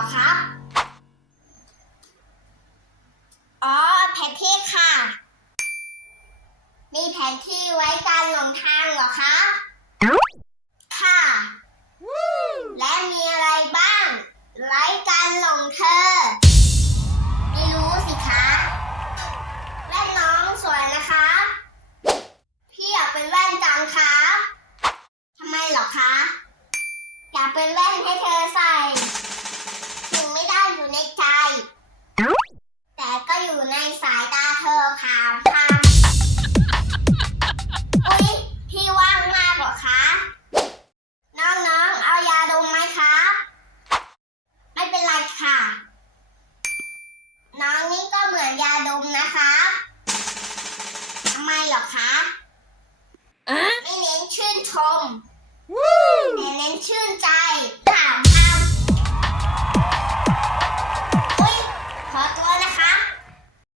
อครับ อ๋อ แผนที่ค่ะ มีแผนที่ไว้การหลงทางเหรอครับ ค่ะ และมีอะไรบ้าง ไว้การหลงเธอ ไม่รู้สิคะ และนน้องสวยนะคะ พี่อยากเป็นแว่นจังคะทำไมหรอคะ อยากเป็นแว่นให้เธอใส่ ดมนะครับทำไมหรอคะไม่เน้นชื่นชมแต่เน้นชื่นใจ